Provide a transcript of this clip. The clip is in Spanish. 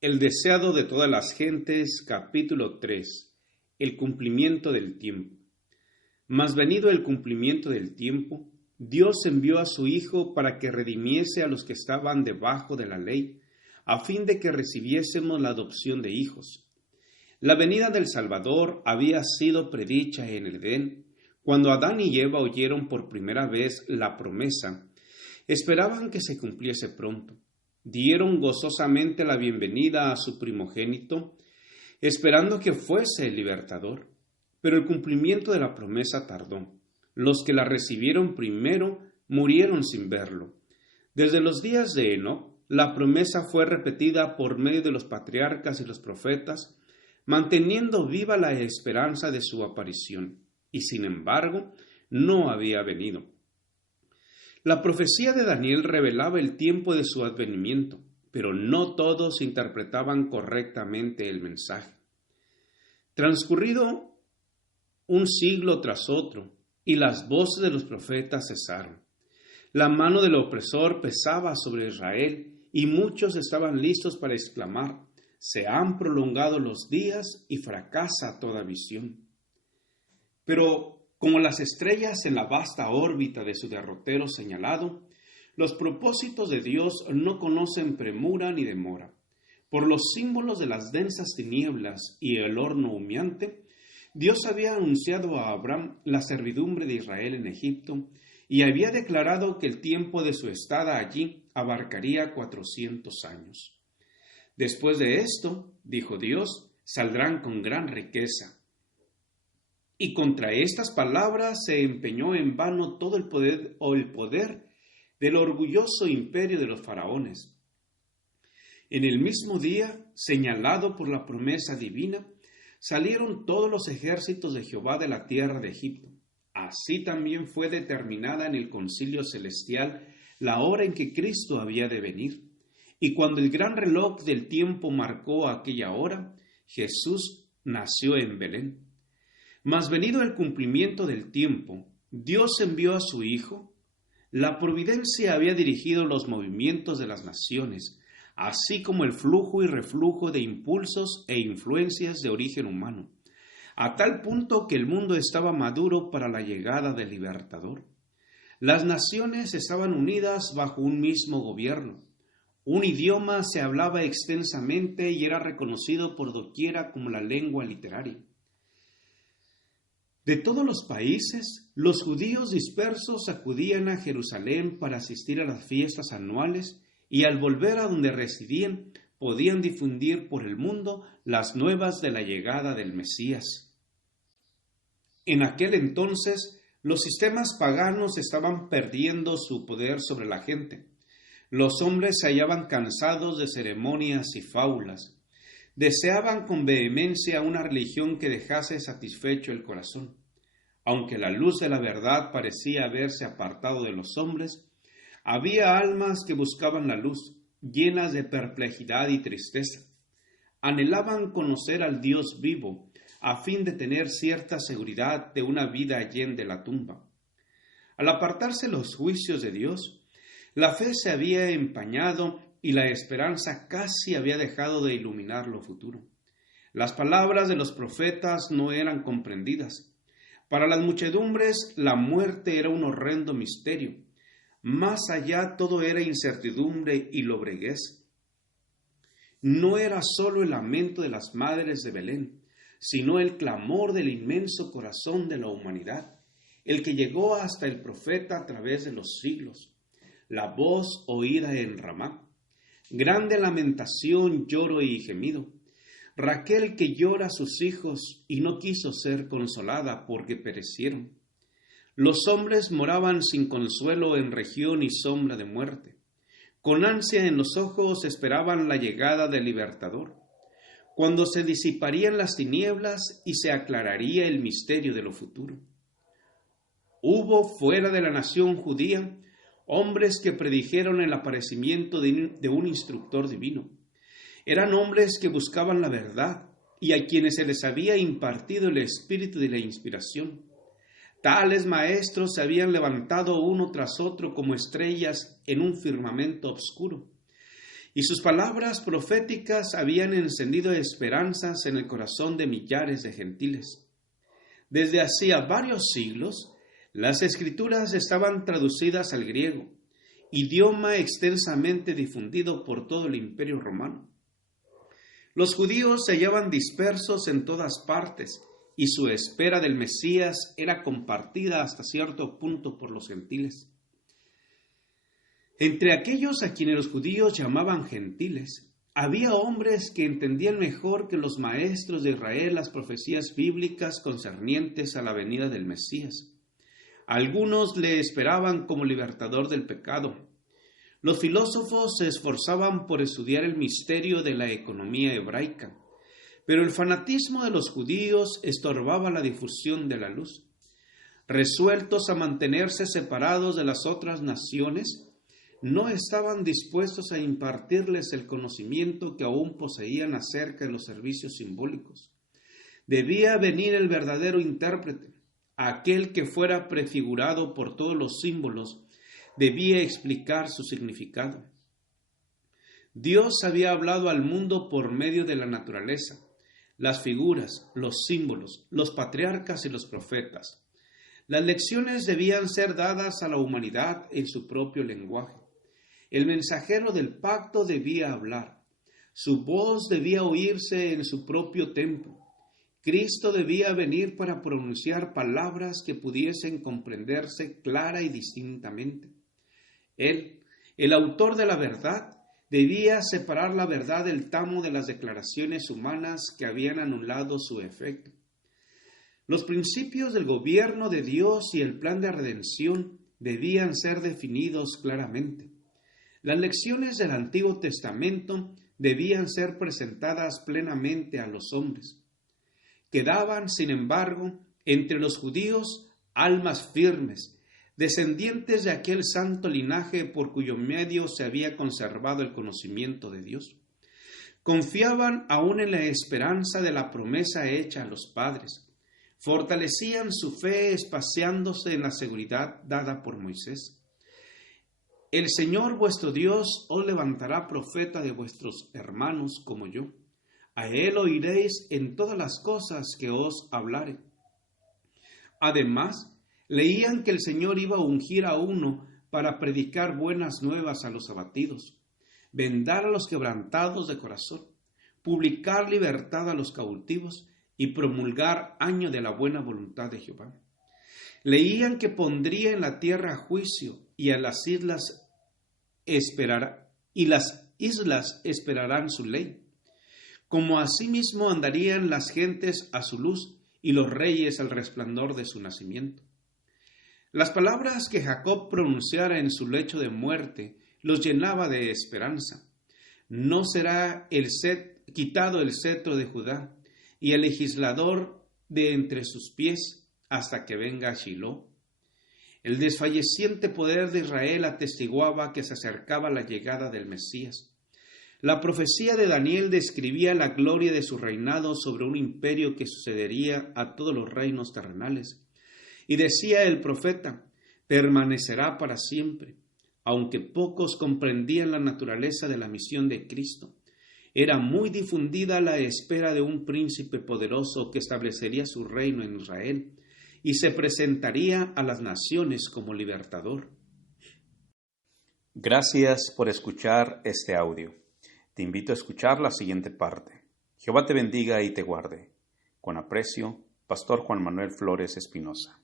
El deseado de todas las gentes, capítulo 3. El cumplimiento del tiempo. Mas venido el cumplimiento del tiempo, Dios envió a su Hijo para que redimiese a los que estaban debajo de la ley, a fin de que recibiésemos la adopción de hijos. La venida del Salvador había sido predicha en el Edén. Cuando Adán y Eva oyeron por primera vez la promesa, esperaban que se cumpliese pronto. Dieron gozosamente la bienvenida a su primogénito, esperando que fuese el libertador. Pero el cumplimiento de la promesa tardó. Los que la recibieron primero murieron sin verlo. Desde los días de Enoc, la promesa fue repetida por medio de los patriarcas y los profetas, manteniendo viva la esperanza de su aparición, y sin embargo, no había venido. La profecía de Daniel revelaba el tiempo de su advenimiento, pero no todos interpretaban correctamente el mensaje. Transcurrido un siglo tras otro, y las voces de los profetas cesaron. La mano del opresor pesaba sobre Israel, y muchos estaban listos para exclamar: se han prolongado los días y fracasa toda visión. Pero como las estrellas en la vasta órbita de su derrotero señalado, los propósitos de Dios no conocen premura ni demora. Por los símbolos de las densas tinieblas y el horno humeante, Dios había anunciado a Abraham la servidumbre de Israel en Egipto y había declarado que el tiempo de su estada allí abarcaría 400 años. Después de esto, dijo Dios, saldrán con gran riqueza. Y contra estas palabras se empeñó en vano todo el poder del orgulloso imperio de los faraones. En el mismo día, señalado por la promesa divina, salieron todos los ejércitos de Jehová de la tierra de Egipto. Así también fue determinada en el concilio celestial la hora en que Cristo había de venir. Y cuando el gran reloj del tiempo marcó aquella hora, Jesús nació en Belén. Mas venido el cumplimiento del tiempo, Dios envió a su Hijo. La providencia había dirigido los movimientos de las naciones, así como el flujo y reflujo de impulsos e influencias de origen humano, a tal punto que el mundo estaba maduro para la llegada del libertador. Las naciones estaban unidas bajo un mismo gobierno. Un idioma se hablaba extensamente y era reconocido por doquiera como la lengua literaria. De todos los países, los judíos dispersos acudían a Jerusalén para asistir a las fiestas anuales y al volver a donde residían podían difundir por el mundo las nuevas de la llegada del Mesías. En aquel entonces, los sistemas paganos estaban perdiendo su poder sobre la gente. Los hombres se hallaban cansados de ceremonias y fábulas. Deseaban con vehemencia una religión que dejase satisfecho el corazón. Aunque la luz de la verdad parecía haberse apartado de los hombres, había almas que buscaban la luz, llenas de perplejidad y tristeza. Anhelaban conocer al Dios vivo, a fin de tener cierta seguridad de una vida allende la tumba. Al apartarse los juicios de Dios, la fe se había empañado y la esperanza casi había dejado de iluminar lo futuro. Las palabras de los profetas no eran comprendidas. Para las muchedumbres, la muerte era un horrendo misterio. Más allá todo era incertidumbre y lobreguez. No era solo el lamento de las madres de Belén, sino el clamor del inmenso corazón de la humanidad, el que llegó hasta el profeta a través de los siglos. La voz oída en Ramá. Grande lamentación, lloro y gemido. Raquel que llora a sus hijos y no quiso ser consolada porque perecieron. Los hombres moraban sin consuelo en región y sombra de muerte. Con ansia en los ojos esperaban la llegada del libertador, cuando se disiparían las tinieblas y se aclararía el misterio de lo futuro. Hubo fuera de la nación judía hombres que predijeron el aparecimiento de un instructor divino. Eran hombres que buscaban la verdad y a quienes se les había impartido el espíritu de la inspiración. Tales maestros se habían levantado uno tras otro como estrellas en un firmamento oscuro, y sus palabras proféticas habían encendido esperanzas en el corazón de millares de gentiles. Desde hacía varios siglos, las Escrituras estaban traducidas al griego, idioma extensamente difundido por todo el Imperio Romano. Los judíos se hallaban dispersos en todas partes, y su espera del Mesías era compartida hasta cierto punto por los gentiles. Entre aquellos a quienes los judíos llamaban gentiles, había hombres que entendían mejor que los maestros de Israel las profecías bíblicas concernientes a la venida del Mesías. Algunos le esperaban como libertador del pecado. Los filósofos se esforzaban por estudiar el misterio de la economía hebraica, pero el fanatismo de los judíos estorbaba la difusión de la luz. Resueltos a mantenerse separados de las otras naciones, no estaban dispuestos a impartirles el conocimiento que aún poseían acerca de los servicios simbólicos. Debía venir el verdadero intérprete, aquel que fuera prefigurado por todos los símbolos, debía explicar su significado. Dios había hablado al mundo por medio de la naturaleza, las figuras, los símbolos, los patriarcas y los profetas. Las lecciones debían ser dadas a la humanidad en su propio lenguaje. El mensajero del pacto debía hablar. Su voz debía oírse en su propio templo. Cristo debía venir para pronunciar palabras que pudiesen comprenderse clara y distintamente. Él, el autor de la verdad, debía separar la verdad del tamo de las declaraciones humanas que habían anulado su efecto. Los principios del gobierno de Dios y el plan de redención debían ser definidos claramente. Las lecciones del Antiguo Testamento debían ser presentadas plenamente a los hombres. Quedaban, sin embargo, entre los judíos almas firmes, descendientes de aquel santo linaje por cuyo medio se había conservado el conocimiento de Dios. Confiaban aún en la esperanza de la promesa hecha a los padres. Fortalecían su fe espaciándose en la seguridad dada por Moisés. El Señor vuestro Dios os levantará profeta de vuestros hermanos como yo. A él oiréis en todas las cosas que os hablare. Además, leían que el Señor iba a ungir a uno para predicar buenas nuevas a los abatidos, vendar a los quebrantados de corazón, publicar libertad a los cautivos y promulgar año de la buena voluntad de Jehová. Leían que pondría en la tierra juicio y a las islas esperarán su ley. Como asimismo andarían las gentes a su luz y los reyes al resplandor de su nacimiento. Las palabras que Jacob pronunciara en su lecho de muerte los llenaba de esperanza. No será quitado el cetro de Judá y el legislador de entre sus pies hasta que venga Shiloh. El desfalleciente poder de Israel atestiguaba que se acercaba la llegada del Mesías. La profecía de Daniel describía la gloria de su reinado sobre un imperio que sucedería a todos los reinos terrenales. Y decía el profeta, permanecerá para siempre. Aunque pocos comprendían la naturaleza de la misión de Cristo, era muy difundida la espera de un príncipe poderoso que establecería su reino en Israel y se presentaría a las naciones como libertador. Gracias por escuchar este audio. Te invito a escuchar la siguiente parte. Jehová te bendiga y te guarde. Con aprecio, Pastor Juan Manuel Flores Espinosa.